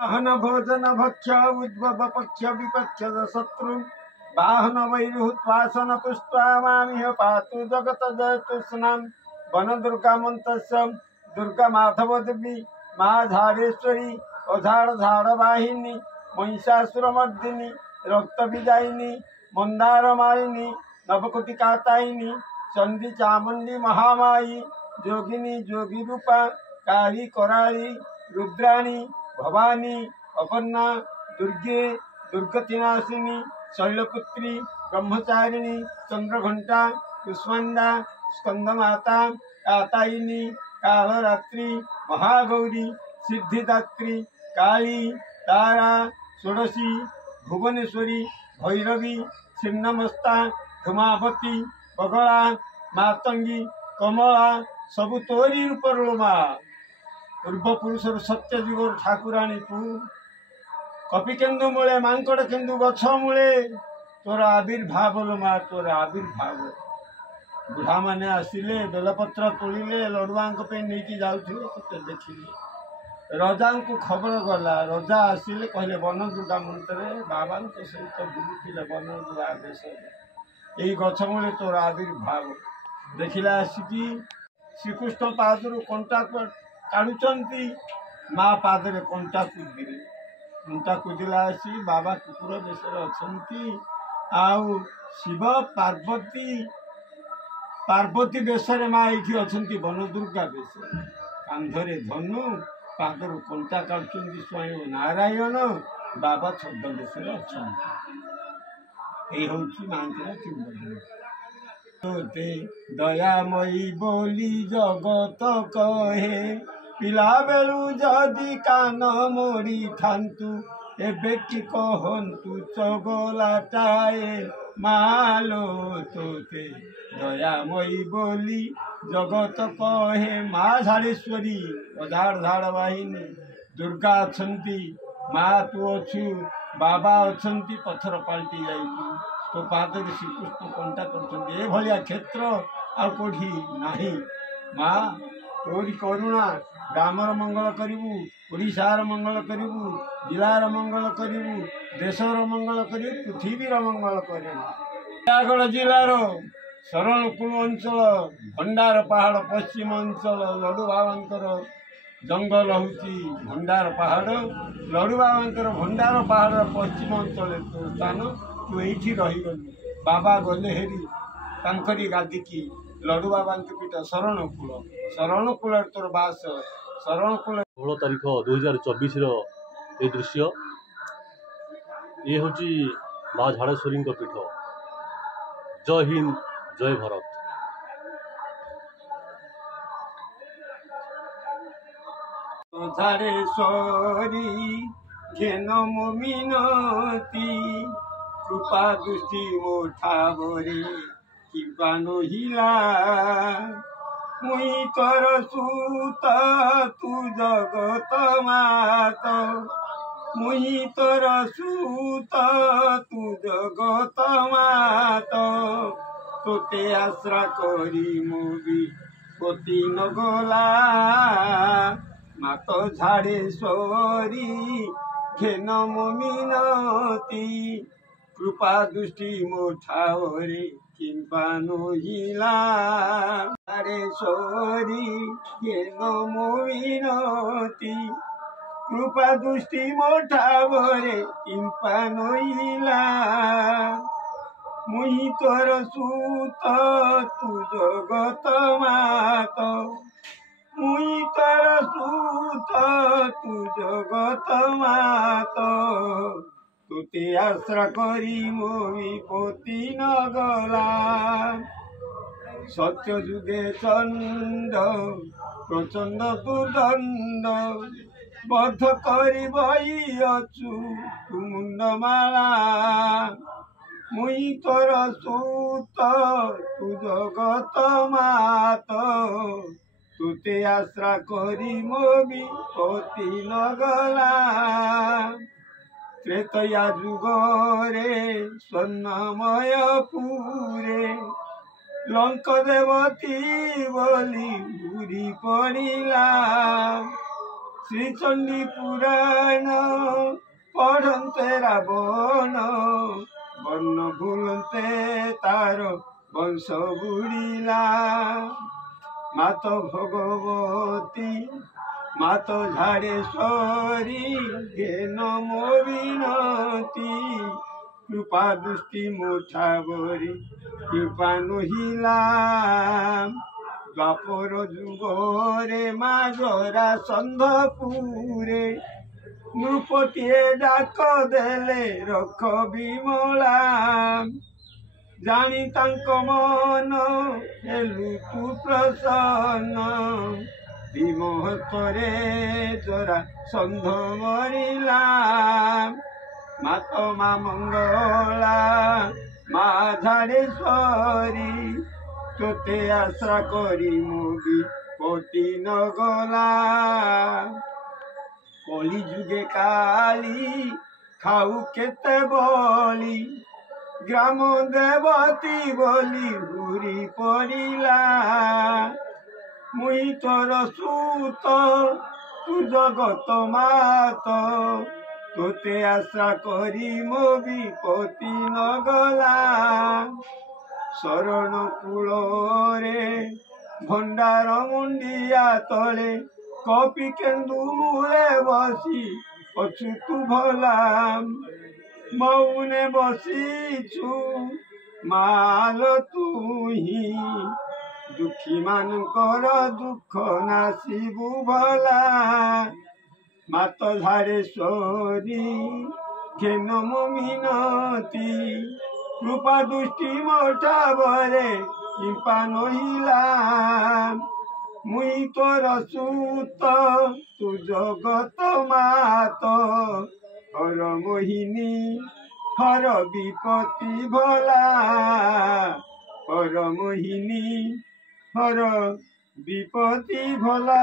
वाहन भोजन भक्ष्य उद्भव पक्ष विपक्ष शत्रु वाहन वैरुत्वासन पुष्पा मामिह पातु जगत जयतु स्नाम वन दुर्गा मंत्र दुर्गा माधव देवी माँ झाड़ेश्वरी अझाड़ झाड़ वाहिनी महिषासुर मर्दिनी रक्त विदायिनी मंदार मालिनी नवकोटि कातायिनी चंडी चामुंडी महामाई जोगिनी जोगी रूपा काली कराली रुद्राणी भवानी अपर्णा दुर्गे दुर्गतिनाशिनी शैलपुत्री ब्रह्मचारिणी चंद्रघंटा कुष्मांडा स्कंदमाता कातायिनी कालरात्रि महागौरी सिद्धिदात्री काली तारा षोडशी भुवनेश्वरी भैरवी छिन्नमस्ता धूमावती बगला मातंगी कमला सबु तोरी रूपर मा पूर्वपुरुषर सत्य जुगर ठाकुराणी तू कपिकेन्दु मूले मांकड़ केन्दु गछ मूले तोर आविर्भाव लो माँ तोर आविर्भाव बुढ़ा मैंने आसिले बेलपत्र तोड़िले लड़ुआ नहीं जाते देखिले रजा को खबर गला रजा आसिले कहले वन दुर्गा मंत्र बाबा सहित बुलूले वन दुर्गा देश यही गछ मूले तोर आविर्भाव देखिले आसिकी श्रीकृष्ण पादर कंटा काढ़ुंट माँ पादरे कंटा कुदिले कंटा कुदिला आसी बाबा कुकुर देश आउ शिव पार्वती पार्वती बेशरे माँ ये अच्छा वन दुर्गा बेश कांधरे धनु पादर कंटा काढ़ुंट स्वयं नारायण बाबा छद्म देश अच्छा हूँ माँ तोते दयामयी बोली जगत कहे पिला बेलू जदि कान मोड़ी थांतु एबे कि कहंतु चगलाटाए मालो तोते दयामयी बोली जगत कहे माँ झाड़ेश्वरी अझाड़ झाड़ वाहिनी दुर्गा अच्छी माँ तू अच्छु बाबा अच्छा पथर पलटि जा तो पादे श्रीकृष्ण कंटा कर क्षेत्र आठी ना माँ तोरी करुणा ग्रामर मंगल करू ओडार मंगल करू जिलार मंगल करू देशर मंगल करू पृथ्वीर मंगल कर जिलार शरणकूल अंचल भंडार पहाड़ पश्चिम अंचल लडू बाबांकर जंगल हूँ भंडार पहाड़ लडू बाबांकर भंडार पहाड़ पश्चिम अंचल तो स्थान तू ये रहीगलु बाबा गले हेरी तांकरी गादिकी लडू बाबा पीठ शरणकूल तोर बास शरणकूल 16 तारीख 2024 ये दृश्य ये हूँ माँ झाड़ेश्वरी पीठ। जय हिंद जय भारत। झाड़ेश्वरी घेन मिनती कृपा दृष्टि मोठावरी कृपा नहिला मुई तोर सूत तू जगत मात मुई तोर सूत तू जगत मात तोते आश्रा करी मुवी पति नगला मात झाड़ेश्वरी घेन मिनती कृपा दृष्टि मोठावरे किंपा नहिला झाड़ेश्वरी घेन मिनती कृपा दृष्टि मोठावरे किंपा नहिला मुई तोर सूत तू जगत मात मुई तोर सूत तू जगत मात तुते आश्रा करी मोहि पति नगला सत्य जुगे चंड प्रचंड दुर्दंड बध करी बई अचु तू मुंडमाला मुई तोर सूत तू जगत मात तुते आश्रा करी मोहि पति नगला त्रेतया जुगरे स्वर्णमय पुरे लंक देवती बोली बुरी पड़िला ଶ୍ରୀଚଣ୍ଡୀ ପୁରାଣ ପଢ଼ନ୍ତେ ରାବଣ ବର୍ଣ୍ଣ ଭୁଲନ୍ତେ ତାର ବଂଶ ବୁଡ଼ିଲା। ମାତ ଭଗବତୀ ମାତ ଝାଡ଼େଶ୍ୱରୀ ଘେନ ମୋ ବିନତି କୃପା ଦୃଷ୍ଟି ମୁଠାବରି କୃପା ନହିଲା। ଦ୍ୱାପର ଯୁଗରେ ମା ଜରାସନ୍ଧପୁରେ ନୃପଟିଏ ଡାକ ଦେଲେ ରଖ ବିମଳା। ଜାଣି ତାଙ୍କ ମନ ହେଲୁ ତୁ ପ୍ରସନ୍ନ ବିମୋହତରେ ଜରାସନ୍ଧ ମରିଲା। ମାତ ମା ମଙ୍ଗଳା ମା ଝାଡ଼େଶ୍ୱରୀ ତୋତେ ଆଶ୍ରା କରି ମୋ ବିପତ୍ତି ନ ଗଲା। କଳି ଯୁଗେ କାଳି ଖାଉ କେତେ ବଳି ଗ୍ରାମ ଦେବତୀ ବୋଲି ହୁରି ପଡ଼ିଲା। ମୁଇଁ ତୋର ସୁତ ତୁ ଜଗତ ମାତ ତୋତେ ଆଶା କରି ମୋ ବିପତ୍ତି ନ ଗଲା। ଶରଣ କୂଳରେ ଭଣ୍ଡାର ମୁଣ୍ଡିଆ ତଳେ କପି କେନ୍ଦୁ ମୂଳେ ବସି ଅଛୁ ତୁ ଭଲା। ମୌନେ ବସିଛୁ ମାଲ ତୁହି ଦୁଃଖୀ ମାନଙ୍କର ଦୁଃଖ ନାସିବୁ ଭଲା। ମାତ ଝାଡ଼େଶ୍ୱରୀ ଘେନ ମୋ ମିନତି କୃପା ଦୃଷ୍ଟି ମୋଠାବରେ କୃପା ନହିଲା। ମୁଇଁ ତୋର ସୁତ ତୁ ଜଗତ ମାତ ହର ମୋହିନୀ ହର ବିପତ୍ତି ଭଲା। ହର ମୋହିନୀ ହର ବିପତ୍ତି ଭଲା।